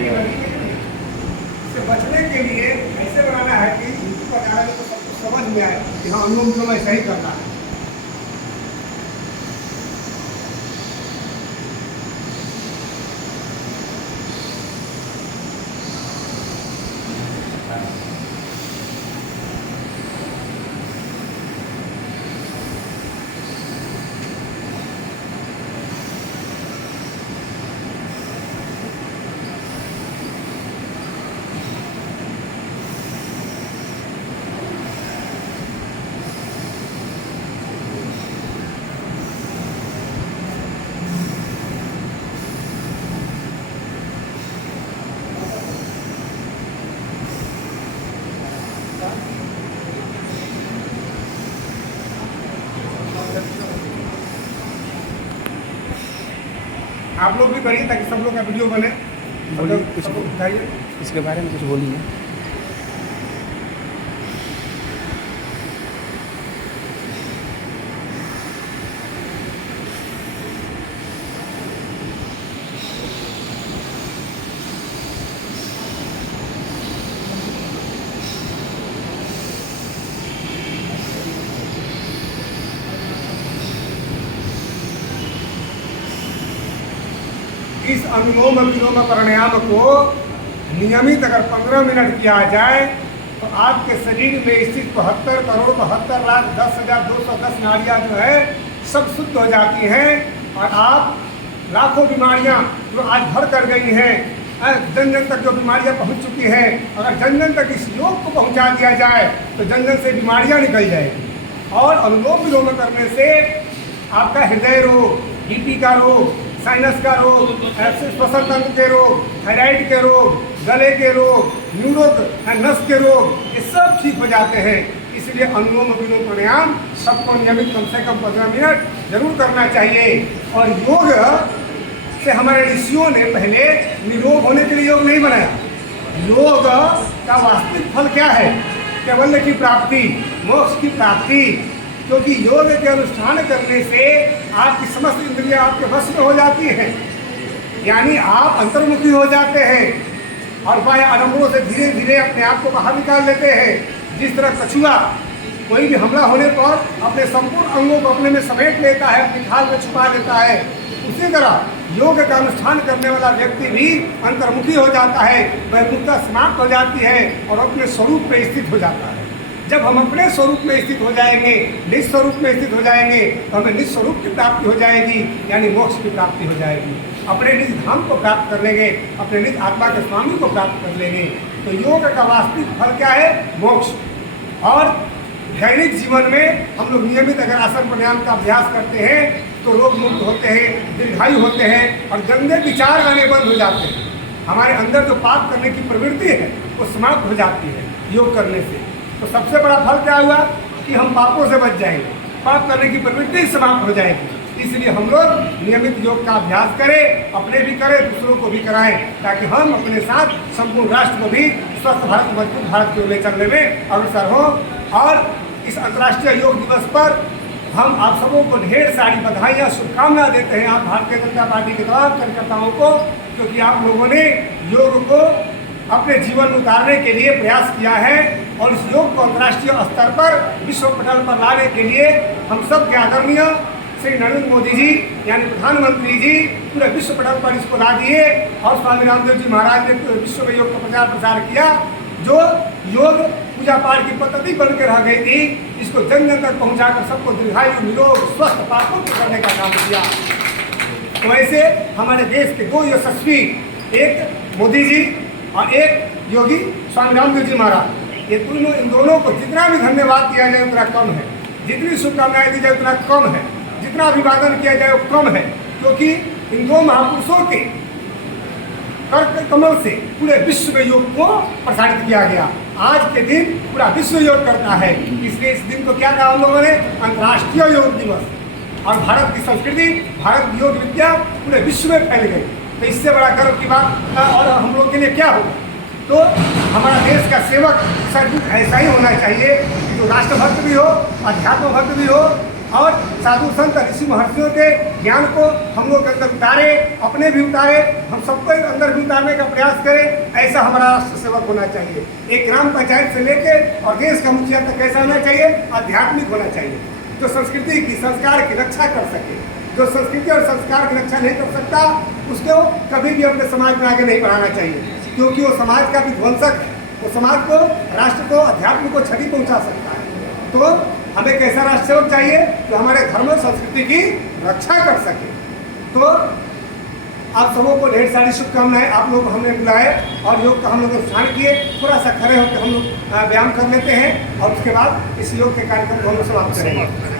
ये लगेगी नहीं। इससे बचने के लिए ऐसे बनाना है कि यूट्यूब पर डाला तो सबको समझ में आए कि हाँ अनुलोम विलोम ऐसा ही करना है। आप लोग भी करिए ताकि सब लोग का वीडियो बने। बोलिए कुछ बताइए इसके बारे में, कुछ बोलिए। इस अनुलोम विलोम प्राणायाम को नियमित अगर 15 मिनट किया जाए तो आपके शरीर में स्थित 72 करोड़ 72 लाख 10,210 नाड़ियाँ जो है सब शुद्ध हो जाती हैं और आप लाखों बीमारियां जो आज भर कर गई हैं, जन जन तक जो बीमारियां पहुंच चुकी हैं, अगर जन जन तक इस योग को पहुंचा दिया जाए तो जन जन से बीमारियां निकल जाएगी। और अनुलोम विलोम करने से आपका हृदय रोग, बीपी का रोग, साइनस का रोग, श्वसन तंत्र के रोग, थायराइड के रोग, गले के रोग, नस के रोग, ये सब ठीक हो जाते हैं। इसलिए अनुलोम विलोम प्राणायाम सबको नियमित कम से कम 15 मिनट जरूर करना चाहिए। और योग से हमारे ऋषियों ने पहले निरोग होने के लिए योग नहीं बनाया। योग का वास्तविक फल क्या है? कैवल्य की प्राप्ति, मोक्ष की प्राप्ति। क्योंकि योग के अनुष्ठान करने से आपकी समस्त इंद्रियां आपके वश में हो जाती हैं, यानी आप अंतर्मुखी हो जाते हैं और बाह्य आडंबरों से धीरे धीरे अपने आप को बाहर निकाल लेते हैं। जिस तरह कछुआ कोई भी हमला होने पर अपने संपूर्ण अंगों को अपने में समेट लेता है, अपनी खाल में छुपा लेता है, उसी तरह योग का अनुष्ठान करने वाला व्यक्ति भी अंतर्मुखी हो जाता है, वह मुक्ता समाप्त हो जाती है और अपने स्वरूप में स्थित हो जाता है। जब हम अपने स्वरूप में स्थित हो जाएंगे, निज स्वरूप में स्थित हो जाएंगे, तो हमें निज स्वरूप की प्राप्ति हो जाएगी, यानी मोक्ष की प्राप्ति हो जाएगी। अपने निज धाम को प्राप्त कर लेंगे, अपने निज आत्मा के स्वामी को प्राप्त कर लेंगे। तो योग का वास्तविक फल क्या है? मोक्ष। और दैनिक जीवन में हम लोग नियमित अगर आसन प्राणायाम का अभ्यास करते हैं तो रोग मुक्त होते हैं, दीर्घायु होते हैं और गंदे विचार आने बंद हो जाते हैं। हमारे अंदर जो पाप करने की प्रवृत्ति है वो समाप्त हो जाती है योग करने से। तो सबसे बड़ा फल क्या हुआ कि हम पापों से बच जाएंगे, पाप करने की प्रवृत्ति समाप्त हो जाएगी। इसलिए हम लोग नियमित योग का अभ्यास करें, अपने भी करें, दूसरों को भी कराएं, ताकि हम अपने साथ संपूर्ण राष्ट्र को भी स्वस्थ भारत, मजबूत भारत की ओर ले चलने में अग्रसर हों। और इस अंतर्राष्ट्रीय योग दिवस पर हम आप सबों को ढेर सारी बधाइयाँ, शुभकामना देते हैं, आप भारतीय जनता पार्टी के तमाम कार्यकर्ताओं को, क्योंकि आप लोगों ने योग को अपने जीवन में उतारने के लिए प्रयास किया है। और इस योग को अंतर्राष्ट्रीय स्तर पर विश्व पटल पर लाने के लिए हम सब के आदरणीय श्री नरेंद्र मोदी जी यानी प्रधानमंत्री जी पूरे विश्व पटल पर इसको ला दिए। और स्वामी रामदेव जी महाराज ने पूरे विश्व में योग का प्रचार प्रसार किया। जो योग पूजा पाठ की पद्धति बन के रह गई थी, इसको जन जन तक पहुँचाकर सबको दीर्घायु, निरोग, स्वस्थ, पापों करने का काम किया। तो ऐसे हमारे देश के दो यशस्वी, एक मोदी जी और एक योगी स्वामी रामदेव जी महाराज, ये दोनों, इन दोनों को जितना भी धन्यवाद दिया जाए उतना कम है, जितनी शुभकामनाएं दी जाए उतना कम है, जितना अभिवादन किया जाए वो कम है। क्योंकि इन दो महापुरुषों के कर कमल से पूरे विश्व में योग को प्रसारित किया गया। आज के दिन पूरा विश्व योग करता है, इसलिए इस दिन को क्या कहा हम लोगों ने? अंतर्राष्ट्रीय योग दिवस। और भारत की संस्कृति, भारत की योग विद्या पूरे विश्व में फैल गई। तो इससे बड़ा गर्व की बात और हम लोग के लिए क्या होगा? तो हमारा देश का सेवक सचमुच ऐसा ही होना चाहिए कि जो राष्ट्रभक्त भी हो, अध्यात्म भक्त भी हो और साधु संत ऋषि महर्षियों के ज्ञान को हम लोग के अंदर उतारे, अपने भी उतारे, हम सबको अंदर भी उतारने का प्रयास करें। ऐसा हमारा राष्ट्र सेवक होना चाहिए। एक ग्राम पंचायत से लेके और देश का मुखिया तक कैसा होना चाहिए? आध्यात्मिक होना चाहिए, जो संस्कृति की संस्कार की रक्षा कर सके। जो संस्कृति और संस्कार की रक्षा नहीं कर सकता उसको कभी भी अपने समाज में आगे नहीं बढ़ाना चाहिए, क्योंकि वो समाज का विध्वंसक है। वो समाज को, राष्ट्र को, अध्यात्म को क्षति पहुंचा सकता है। तो हमें कैसा राष्ट्र सेवक चाहिए जो हमारे धर्म और संस्कृति की रक्षा कर सके। तो आप सबों को ढेर सारी शुभकामनाएं। आप लोग हमने बुलाए और योग का हम लोग अनुष्ठान किए। थोड़ा सा खड़े होकर हम लोग व्यायाम कर लेते हैं और उसके बाद इस योग के कार्यक्रम को हम लोग समाप्त करेंगे।